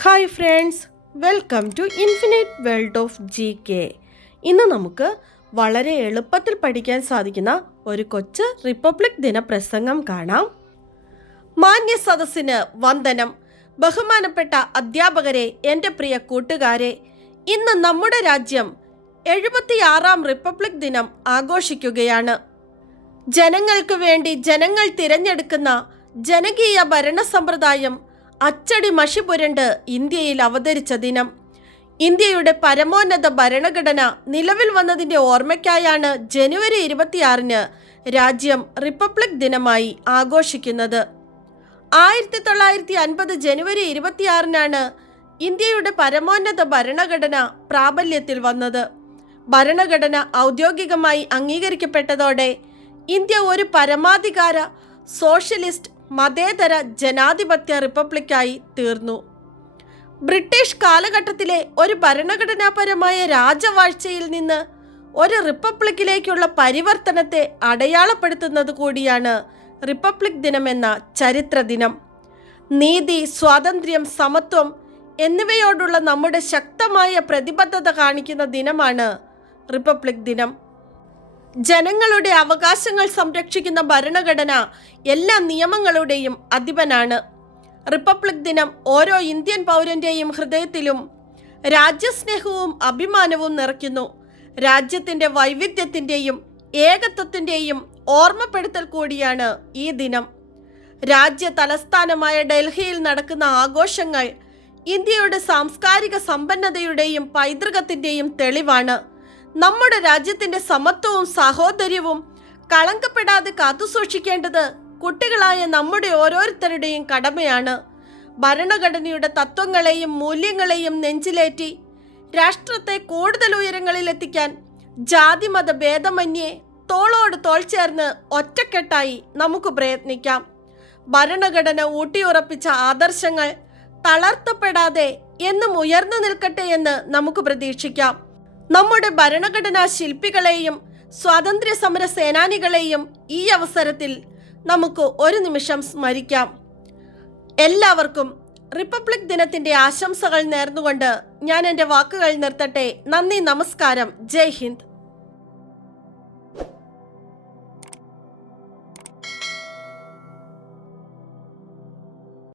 Hi friends, welcome to infinite world of GK. ഇന്ന് നമുക്ക് വളരെ എളുപ്പത്തിൽ പഠിക്കാൻ സാധിക്കുന്ന ഒരു കൊച്ചു റിപ്പബ്ലിക് ദിന പ്രസംഗം കാണാം. മാന്യ സദസ്സിന് വന്ദനം. ബഹുമാനപ്പെട്ട അധ്യാപകരെ, എൻ്റെ പ്രിയ കൂട്ടുകാരെ, ഇന്ന് നമ്മുടെ രാജ്യം 76ാം റിപ്പബ്ലിക് ദിനം ആഘോഷിക്കുകയാണ്. ജനങ്ങൾക്ക് വേണ്ടി ജനങ്ങൾ തിരഞ്ഞെടുക്കുന്ന ജനകീയ ഭരണ സമ്പ്രദായം അച്ചടി മഷി പുരണ്ട് ഇന്ത്യയിൽ അവതരിച്ച ദിനം. ഇന്ത്യയുടെ പരമോന്നത ഭരണഘടന നിലവിൽ വന്നതിൻ്റെ ഓർമ്മയ്ക്കായാണ് ജനുവരി 26-ന് രാജ്യം റിപ്പബ്ലിക് ദിനമായി ആഘോഷിക്കുന്നത്. 1950 ജനുവരി 26-നാണ് ഇന്ത്യയുടെ പരമോന്നത ഭരണഘടന പ്രാബല്യത്തിൽ വന്നത്. ഭരണഘടന ഔദ്യോഗികമായി അംഗീകരിക്കപ്പെട്ടതോടെ ഇന്ത്യ ഒരു പരമാധികാര സോഷ്യലിസ്റ്റ് മതേതര ജനാധിപത്യ റിപ്പബ്ലിക്കായി തീർന്നു. ബ്രിട്ടീഷ് കാലഘട്ടത്തിലെ ഒരു ഭരണഘടനാപരമായ രാജവാഴ്ചയിൽ നിന്ന് ഒരു റിപ്പബ്ലിക്കിലേക്കുള്ള പരിവർത്തനത്തെ അടയാളപ്പെടുത്തുന്നത് കൂടിയാണ് റിപ്പബ്ലിക് ദിനമെന്ന ചരിത്ര ദിനം. നീതി, സ്വാതന്ത്ര്യം, സമത്വം എന്നിവയോടുള്ള നമ്മുടെ ശക്തമായ പ്രതിബദ്ധത കാണിക്കുന്ന ദിനമാണ് റിപ്പബ്ലിക് ദിനം. ജനങ്ങളുടെ അവകാശങ്ങൾ സംരക്ഷിക്കുന്ന ഭരണഘടന എല്ലാ നിയമങ്ങളുടെയും അധിപനാണ്. റിപ്പബ്ലിക് ദിനം ഓരോ ഇന്ത്യൻ പൗരൻ്റെയും ഹൃദയത്തിലും രാജ്യസ്നേഹവും അഭിമാനവും നിറയ്ക്കുന്നു. രാജ്യത്തിൻ്റെ വൈവിധ്യത്തിൻ്റെയും ഏകത്വത്തിൻ്റെയും ഓർമ്മപ്പെടുത്തൽ കൂടിയാണ് ഈ ദിനം. രാജ്യ തലസ്ഥാനമായ ഡൽഹിയിൽ നടക്കുന്ന ആഘോഷങ്ങൾ ഇന്ത്യയുടെ സാംസ്കാരിക സമ്പന്നതയുടെയും പൈതൃകത്തിൻ്റെയും തെളിവാണ്. നമ്മുടെ രാജ്യത്തിൻ്റെ സമത്വവും സാഹോദര്യവും കളങ്കപ്പെടാതെ കാത്തുസൂക്ഷിക്കേണ്ടത് കുട്ടികളായ നമ്മുടെ ഓരോരുത്തരുടെയും കടമയാണ്. ഭരണഘടനയുടെ തത്വങ്ങളെയും മൂല്യങ്ങളെയും നെഞ്ചിലേറ്റി രാഷ്ട്രത്തെ കൂടുതൽ ഉയരങ്ങളിലെത്തിക്കാൻ ജാതിമത ഭേദമന്യേ തോളോട് തോൾ ചേർന്ന് ഒറ്റക്കെട്ടായി നമുക്ക് പ്രയത്നിക്കാം. ഭരണഘടന ഊട്ടിയുറപ്പിച്ച ആദർശങ്ങൾ തളർത്തപ്പെടാതെ എന്നും ഉയർന്നു നിൽക്കട്ടെ എന്ന് നമുക്ക് പ്രതീക്ഷിക്കാം. നമ്മുടെ ഭരണഘടനാ ശില്പികളെയും സ്വാതന്ത്ര്യ സമര സേനാനികളെയും ഈ അവസരത്തിൽ നമുക്ക് ഒരു നിമിഷം സ്മരിക്കാം. എല്ലാവർക്കും റിപ്പബ്ലിക് ദിനത്തിൻ്റെ ആശംസകൾ നേർന്നുകൊണ്ട് ഞാൻ എൻ്റെ വാക്കുകൾ നിർത്തട്ടെ. നന്ദി, നമസ്കാരം, ജയ് ഹിന്ദ്.